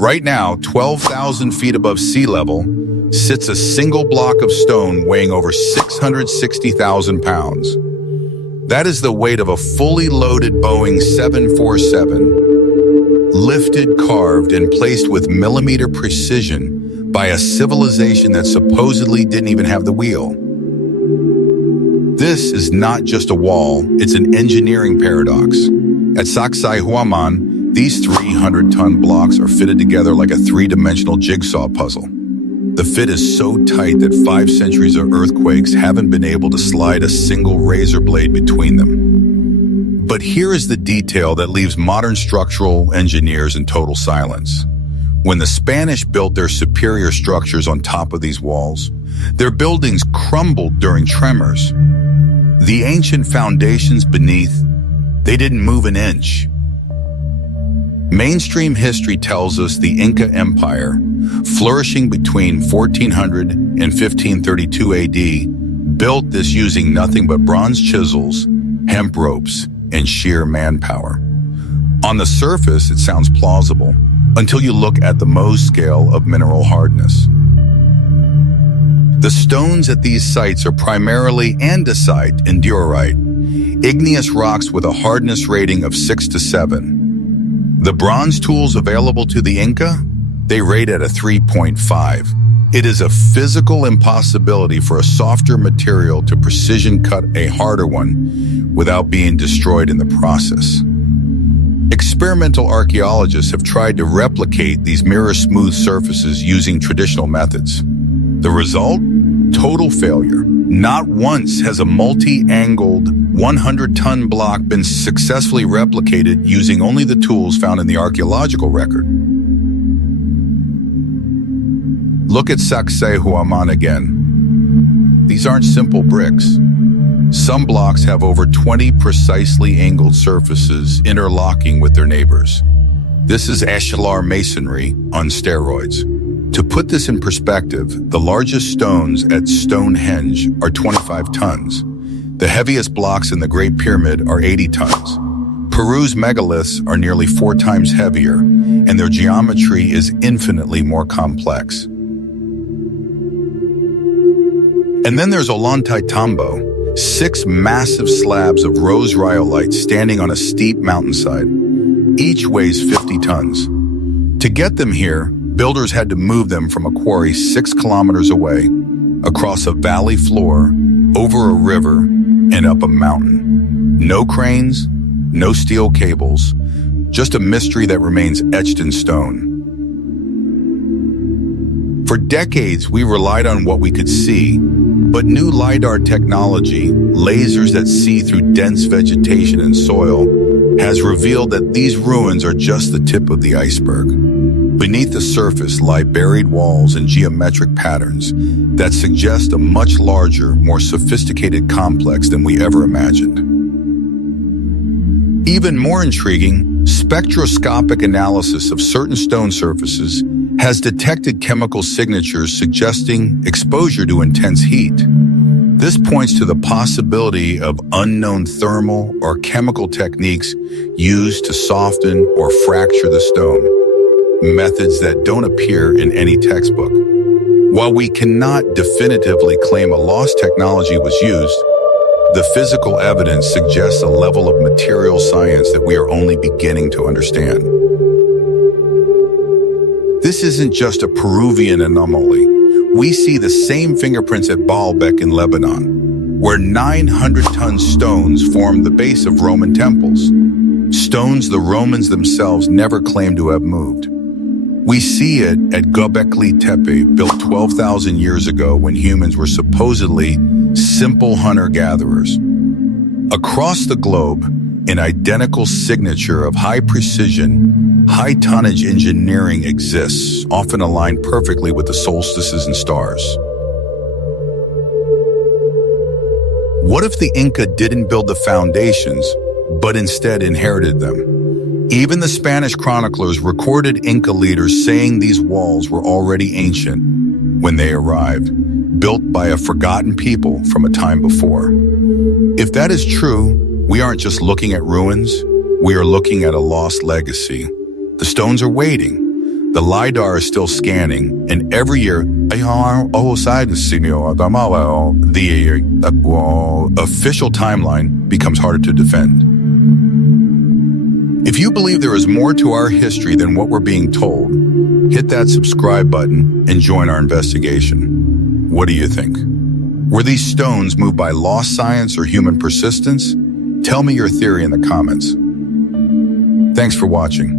Right now, 12,000 feet above sea level, sits a single block of stone weighing over 660,000 pounds. That is the weight of a fully loaded Boeing 747, lifted, carved, and placed with millimeter precision by a civilization that supposedly didn't even have the wheel. This is not just a wall, it's an engineering paradox. At Sacsayhuamán, these 300-ton blocks are fitted together like a three-dimensional jigsaw puzzle. The fit is so tight that 5 centuries of earthquakes haven't been able to slide a single razor blade between them. But here is the detail that leaves modern structural engineers in total silence. When the Spanish built their superior structures on top of these walls, their buildings crumbled during tremors. The ancient foundations beneath, they didn't move an inch. Mainstream history tells us the Inca Empire, flourishing between 1400 and 1532 AD, built this using nothing but bronze chisels, hemp ropes, and sheer manpower. On the surface, it sounds plausible, until you look at the Mohs scale of mineral hardness. The stones at these sites are primarily andesite and diorite, igneous rocks with a hardness rating of 6 to 7. The bronze tools available to the Inca, they rate at a 3.5. It is a physical impossibility for a softer material to precision cut a harder one without being destroyed in the process. Experimental archaeologists have tried to replicate these mirror-smooth surfaces using traditional methods. The result? Total failure. Not once has a multi-angled 100-ton block been successfully replicated using only the tools found in the archaeological record. Look at Sacsayhuamán again. These aren't simple bricks. Some blocks have over 20 precisely angled surfaces interlocking with their neighbors. This is ashlar masonry on steroids. To put this in perspective, the largest stones at Stonehenge are 25 tons. The heaviest blocks in the Great Pyramid are 80 tons. Peru's megaliths are nearly 4 times heavier, and their geometry is infinitely more complex. And then there's Ollantaytambo, 6 massive slabs of rose rhyolite standing on a steep mountainside. Each weighs 50 tons. To get them here, builders had to move them from a quarry 6 kilometers away, across a valley floor, over a river, and up a mountain. No cranes, no steel cables, just a mystery that remains etched in stone. For decades, we relied on what we could see, but new LiDAR technology, lasers that see through dense vegetation and soil, has revealed that these ruins are just the tip of the iceberg. Beneath the surface lie buried walls and geometric patterns that suggest a much larger, more sophisticated complex than we ever imagined. Even more intriguing, spectroscopic analysis of certain stone surfaces has detected chemical signatures suggesting exposure to intense heat. This points to the possibility of unknown thermal or chemical techniques used to soften or fracture the stone, methods that don't appear in any textbook. While we cannot definitively claim a lost technology was used, the physical evidence suggests a level of material science that we are only beginning to understand. This isn't just a Peruvian anomaly. We see the same fingerprints at Baalbek in Lebanon, where 900-ton stones formed the base of Roman temples, stones the Romans themselves never claimed to have moved. We see it at Göbekli Tepe, built 12,000 years ago when humans were supposedly simple hunter-gatherers. Across the globe, an identical signature of high-precision, high-tonnage engineering exists, often aligned perfectly with the solstices and stars. What if the Inca didn't build the foundations, but instead inherited them? Even the Spanish chroniclers recorded Inca leaders saying these walls were already ancient when they arrived, built by a forgotten people from a time before. If that is true, we aren't just looking at ruins, we are looking at a lost legacy. The stones are waiting, The LiDAR is still scanning, and every year, the official timeline becomes harder to defend. If you believe there is more to our history than what we're being told, hit that subscribe button and join our investigation. What do you think? Were these stones moved by lost science or human persistence? Tell me your theory in the comments. Thanks for watching.